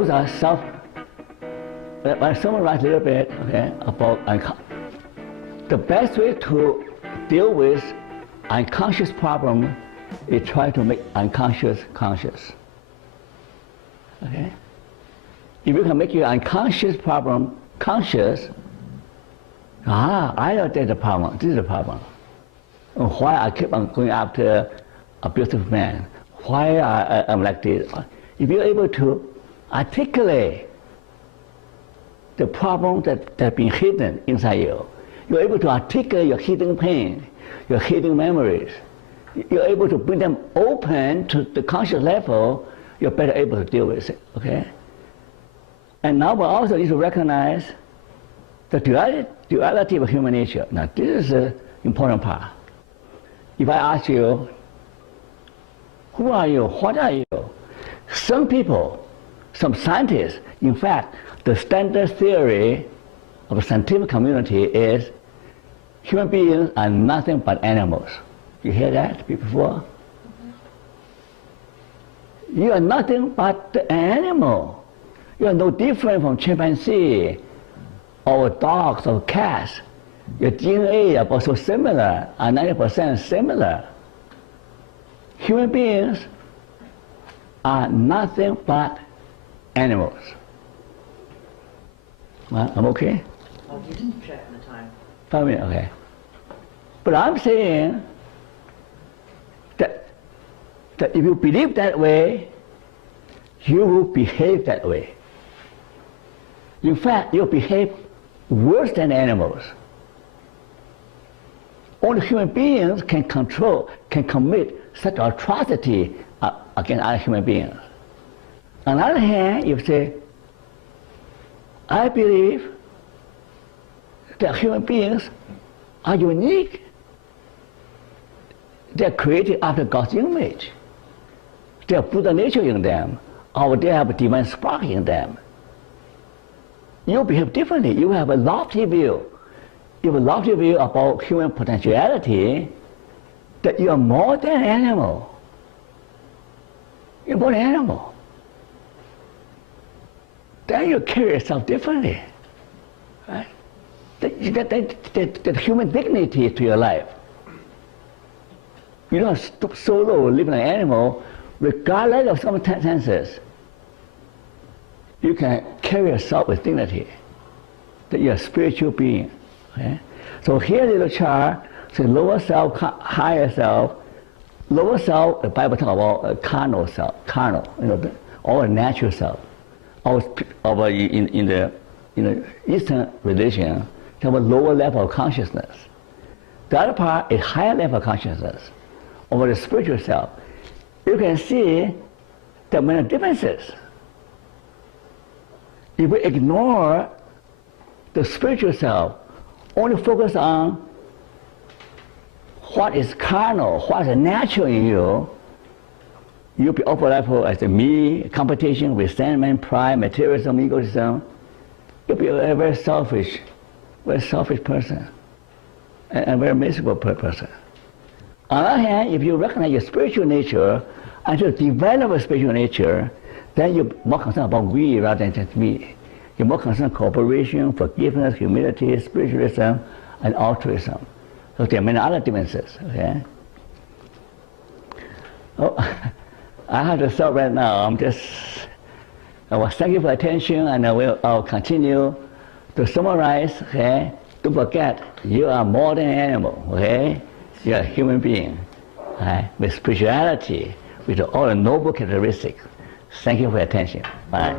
those are I summarize a little bit, okay, about the best way to deal with unconscious problem is try to make unconscious conscious. Okay? If you can make your unconscious problem conscious, I know that's the problem, this is the problem. Why I keep on going after a beautiful man? Why I'm like this? If you're able to articulate the problem that's been hidden inside you, you're able to articulate your hidden pain, your hidden memories, you're able to bring them open to the conscious level, you're better able to deal with it, okay? And now we also need to recognize the duality of human nature. Now this is the important part. If I ask you, who are you, what are you? Some people, some scientists, in fact, the standard theory of the scientific community is human beings are nothing but animals. You hear that before? You are nothing but an animal. You are no different from chimpanzee or dogs or cats. Your DNA are also similar, are 90% similar. Human beings are nothing but animals. I'm okay? Oh, you didn't check the time. 5 minutes, okay. But I'm saying that if you believe that way, you will behave that way. In fact, you behave worse than animals. Only human beings can commit such atrocity against other human beings. On the other hand, you say, I believe that human beings are unique. They're created after God's image. They have Buddha nature in them, or they have a divine spark in them. You behave differently. You have a lofty view. You have a lofty view about human potentiality, that you are more than an animal. You're more than an animal. Then you carry yourself differently. Right? That human dignity to your life. You don't stoop so low, live like an animal, regardless of circumstances. You can carry yourself with dignity, that you're a spiritual being. Okay? So here is the chart, so lower self, higher self. Lower self, the Bible talks about carnal self, carnal, or natural self. In the Eastern religion, they have a lower level of consciousness. The other part is higher level of consciousness, over the spiritual self. You can see there are many differences. If we ignore the spiritual self, only focus on what is carnal, what is natural in you, you'll be overlapped as a me, competition, resentment, pride, materialism, egotism. You'll be a very selfish person, and a very miserable person. On the other hand, if you recognize your spiritual nature and to develop a spiritual nature, then you're more concerned about we rather than just me. You're more concerned cooperation, forgiveness, humility, spiritualism, and altruism. So there are many other differences, okay? Oh, I have to stop right now. I will thank you for attention, and I'll continue to summarize, okay? Don't forget, you are more than an animal, okay? You're a human being, right? With spirituality, with all the noble characteristics. Thank you for your attention. Bye.